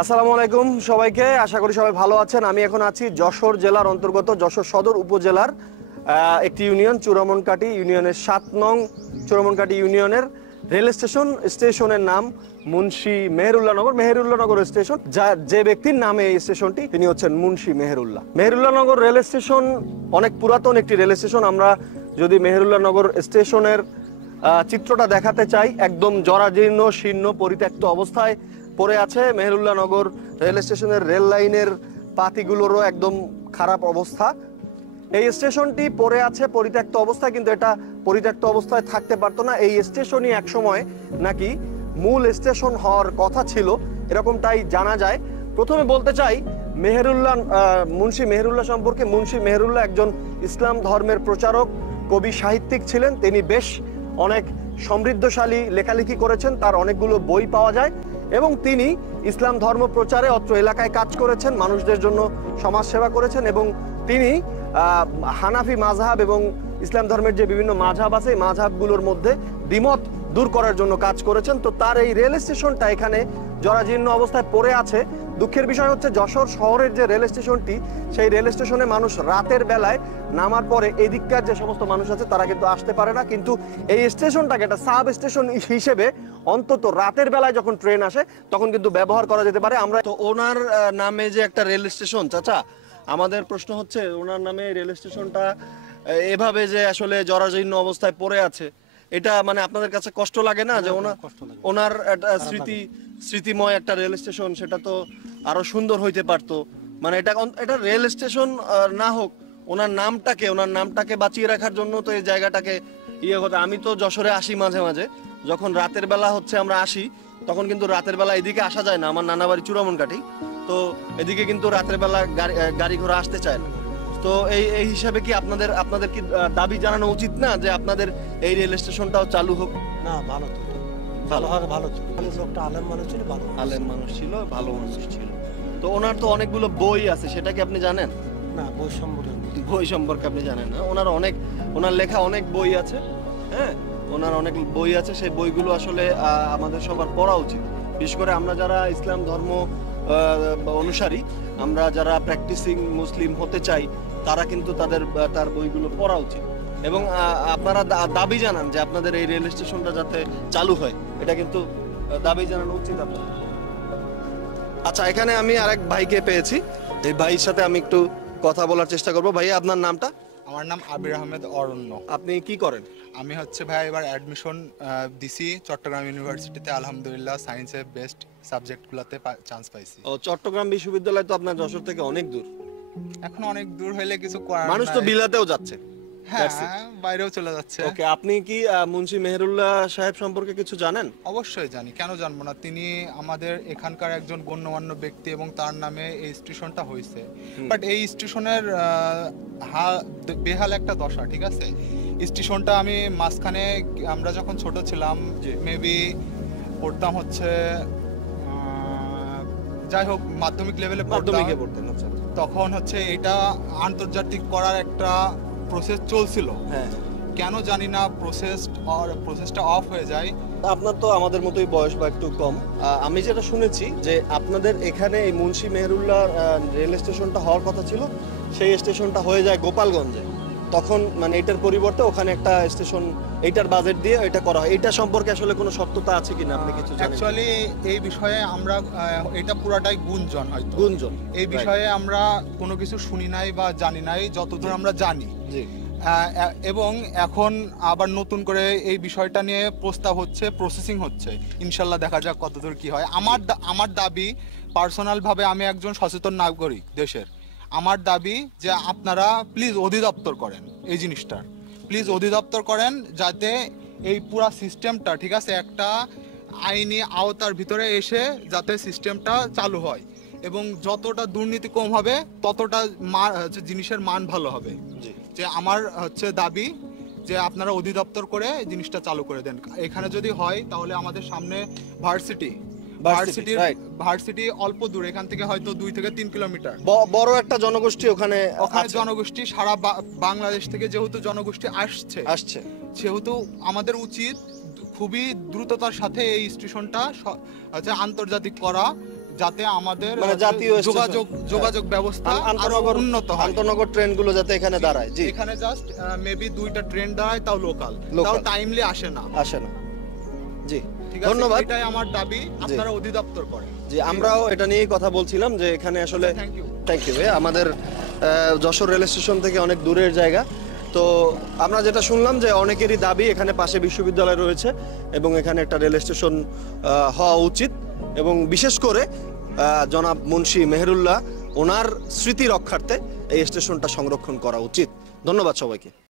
আসসালামু আলাইকুম সবাইকে, আশা করি সবাই ভালো আছেন। আমি এখন আছি যশোর জেলার অন্তর্গত যশোর সদর উপজেলার একটি ইউনিয়ন চূড়ামনকাটি ইউনিয়নের 7 নং চূড়ামনকাটি ইউনিয়নের রেল স্টেশনের নাম মুন্সি মেহেরুল্লাহ নগর। মেহেরুল্লাহ নগর স্টেশন, যে ব্যক্তির নামে এই স্টেশনটি, তিনি হচ্ছেন মুন্সি মেহেরুল্লাহ। মেহেরুল্লাহ নগর রেল স্টেশন অনেক পুরাতন একটি রেল স্টেশন। আমরা যদি মেহেরুল্লাহ নগর স্টেশনের চিত্রটা দেখাতে চাই, একদম জরাজীর্ণ শীর্ণ পরিত্যক্ত অবস্থায় পড়ে আছে মেহেরুল্লাহ নগর রেল স্টেশনের রেল লাইনের পাতিগুলোরও একদম খারাপ অবস্থা। এই স্টেশনটি পড়ে আছে পরিত্যক্ত অবস্থায়, কিন্তু এটা পরিত্যক্ত অবস্থায় থাকতে পারতো না। এই স্টেশনই একসময় নাকি মূল স্টেশন হওয়ার কথা ছিল, এরকমটাই জানা যায়। প্রথমে বলতে চাই মুন্সি মেহেরুল্লাহ সম্পর্কে। মুন্সি মেহেরুল্লাহ একজন ইসলাম ধর্মের প্রচারক, কবি, সাহিত্যিক ছিলেন। তিনি বেশ অনেক সমৃদ্ধশালী লেখালেখি করেছেন, তার অনেকগুলো বই পাওয়া যায় এবং তিনি ইসলাম ধর্ম প্রচারে অত্র এলাকায় কাজ করেছেন, মানুষদের জন্য সমাজ সেবা করেছেন এবং তিনি হানাফি মাযহাব এবং ইসলাম ধর্মের যে বিভিন্ন মাযহাব আছে, এই মাযহাবগুলোর মধ্যে দ্বিমত দূর করার জন্য কাজ করেছেন। তো তার এই রেল স্টেশনটা এখানে জরাজীর্ণ অবস্থায় পড়ে আছে। দুঃখের বিষয় হচ্ছে যশোর শহরের যে রেল স্টেশনটি, সেই রেল স্টেশনে মানুষ রাতের বেলায় নামার পরে এদিককার যে সমস্ত মানুষ আছে তারা কিন্তু আসতে পারে না, কিন্তু এই স্টেশনটাকে একটা সাব স্টেশন হিসেবে অন্তত রাতের বেলায় যখন ট্রেন আসে তখন কিন্তু ব্যবহার করা যেতে পারে। আমরা তো ওনার নামে যে একটা রেল স্টেশন, চাচা, আমাদের প্রশ্ন হচ্ছে ওনার নামে রেল স্টেশনটা এভাবে যে আসলে জরাজীর্ণ অবস্থায় পড়ে আছে, এটা মানে আপনাদের কাছে কষ্ট লাগে না যে ওনার একটা স্মৃতিময় একটা রেল স্টেশন, সেটা তো আরো সুন্দর হইতে পারতো। মানে এটা রেল স্টেশন না হোক, ওনার নামটাকে বাঁচিয়ে রাখার জন্য তো এই জায়গাটাকে ইয়ে হতো। আমি তো যশোরে আসি মাঝে মাঝে, যখন রাতের বেলা হচ্ছে আমরা আসি, তখন কিন্তু রাতের বেলা এদিকে আসা যায় না। আমার নানা বাড়ি চূড়ামনকাটি, তো এদিকে কিন্তু রাতের বেলা গাড়ি ঘোড়া আসতে চায় না। তো এই হিসাবে কি আপনাদের কি দাবি জানানো উচিত না যে আপনাদের এই রেল স্টেশনটাও চালু হোক? না, ভালো তো, ভালো হয়, ভালো তো। মানে একটা আলেম মানুষ ছিল, ভালো আলেম মানুষ ছিল, ভালো মানুষ ছিল। তো ওনার তো অনেকগুলো বই আছে, সেটা কি আপনি জানেন? না, বই সম্পর্কে আপনি জানেন না? ওনার লেখা অনেক বই আছে। হ্যাঁ, ওনার অনেক বই আছে, সেই বইগুলো আসলে আমাদের সবার পড়া উচিত। বিশেষ করে আমরা যারা ইসলাম ধর্ম অনুসারী, আমরা যারা প্র্যাকটিসিং মুসলিম হতে চাই, তারা কিন্তু তার বইগুলো পড়া উচিত। এবং আপনারা দাবি জানান যে আপনাদের এই রেল স্টেশনটা যাতে চালু হয়, এটা কিন্তু দাবি জানানো উচিত আপনাদের। আচ্ছা, এখানে আমি আরেক ভাইকে পেয়েছি, এই ভাইয়ের সাথে আমি একটু কথা বলার চেষ্টা করব। ভাই, আপনার নামটা? আমার নাম আবির আহমেদ অরণ্য। আপনি কি করেন? আমি হচ্ছে ভাই এবার অ্যাডমিশন দিছি চট্টগ্রাম ইউনিভার্সিটিতে, আলহামদুলিল্লাহ সায়েন্সে বেস্ট সাবজেক্টগুলোতে চান্স পাইছি। ও, চট্টগ্রাম বিশ্ববিদ্যালয় তো আপনার যশোর থেকে অনেক দূর। এখন অনেক দূর হইলে কিছু করার মানুষ তো বিলাতেও যাচ্ছে, হ্যাঁ, বাইরেও চলে যাচ্ছে। ওকে, আপনি কি মুন্সি মেহেরুল্লাহ সাহেব সম্পর্কে কিছু জানেন? অবশ্যই জানি, কেন জানবো না। তিনি আমাদের এখানকার একজন গণ্যমান্য ব্যক্তি এবং তার নামে এই স্টেশনটা হয়েছে। বাট এই স্টেশনের বেহাল একটা দশা, ঠিক আছে। স্টেশনটা আমি মাঝখানে, আমরা যখন ছোট ছিলাম, মেবি পড়তাম হচ্ছে, যাই হোক মাধ্যমিক লেভেলে পড়তেন, আচ্ছা, তখন হচ্ছে এটা আন্তর্জাতিক করার একটা প্রসেস চলছিল। হ্যাঁ, কেন জানি না প্রসেসটা অফ হয়ে যায়। আপনার তো আমাদের মতোই বয়স বা একটু কম। আমি যেটা শুনেছি যে আপনাদের এখানে এই মুন্সি মেহেরুল্লাহ রেল স্টেশনটা হওয়ার কথা ছিল, সেই স্টেশনটা হয়ে যায় গোপালগঞ্জে। তখন মানে এটার পরিবর্তে ওখানে একটা স্টেশন, এইটার বাজেট দিয়ে এটা করা হয়। এটা সম্পর্কে আসলে কোনো সত্যতা আছে কিনা আপনি কিছু জানেন? অ্যাকচুয়ালি এই বিষয়ে আমরা, এটা পুরাটাই গুঞ্জন, হয়তো গুঞ্জন। এই বিষয়ে আমরা কোনো কিছু শুনি নাই বা জানি নাই, যতদূর আমরা জানি। জি। এবং এখন আবার নতুন করে এই বিষয়টা নিয়ে প্রস্তাব হচ্ছে, প্রসেসিং হচ্ছে। ইনশাল্লাহ দেখা যাক কতদূর কি হয়। আমার দাবি, পার্সোনাল ভাবে আমি একজন সচেতন নাগরিক দেশের, আমার দাবি যে আপনারা প্লিজ অধিদপ্তর করেন এই জিনিসটার, প্লিজ অধিদপ্তর করেন, যাতে এই পুরা সিস্টেমটা, ঠিক আছে, একটা আইনি আওতার ভিতরে এসে যাতে সিস্টেমটা চালু হয় এবং যতটা দুর্নীতি কম হবে ততটা জিনিসের মান ভালো হবে। যে আমার হচ্ছে দাবি যে আপনারা অধিদপ্তর করে জিনিসটা চালু করে দেন। এখানে যদি হয় তাহলে আমাদের সামনে ভার্সিটি অল্প দূর, এখান থেকে হয়তো 2 থেকে 3 কিলোমিটার। বড় একটা জনগোষ্ঠী ওখানে জনগোষ্ঠী সারা বাংলাদেশ থেকে যেহেতু জনগোষ্ঠী আসছে, সেহেতু আমাদের উচিত খুবই দ্রুততার সাথে এই স্টেশনটা আন্তর্জাতিক করা, যাতে আমাদের মানে জাতীয় যোগাযোগ ব্যবস্থা আরো আন্তনগর উন্নত হয়। আন্তনগর ট্রেনগুলো যাতে এখানে দাঁড়ায়। জি, এখানে জাস্ট মেবি 2টা ট্রেন দাঁড়ায়, তাও লোকাল, তাও টাইমলি আসে না। আসে না। জি, ঠিক আছে, ধন্যবাদ। এটাই আমার দাবি, আপনারা অধিদপ্তর করেন। জি, আমরাও এটা নিয়েই কথা বলছিলাম যে এখানে আসলে থ্যাংক ইউ। Thank you. আমাদের যশোর রেল স্টেশন থেকে অনেক দূরের জায়গা, তো আমরা যেটা শুনলাম যে অনেকেরই দাবি এখানে পাশে বিশ্ববিদ্যালয় রয়েছে এবং এখানে একটা রেল স্টেশন হওয়া উচিত, এবং বিশেষ করে জনাব মুন্সি মেহেরুল্লাহ ওনার স্মৃতি রক্ষার্থে এই স্টেশনটা সংরক্ষণ করা উচিত। ধন্যবাদ সবাইকে।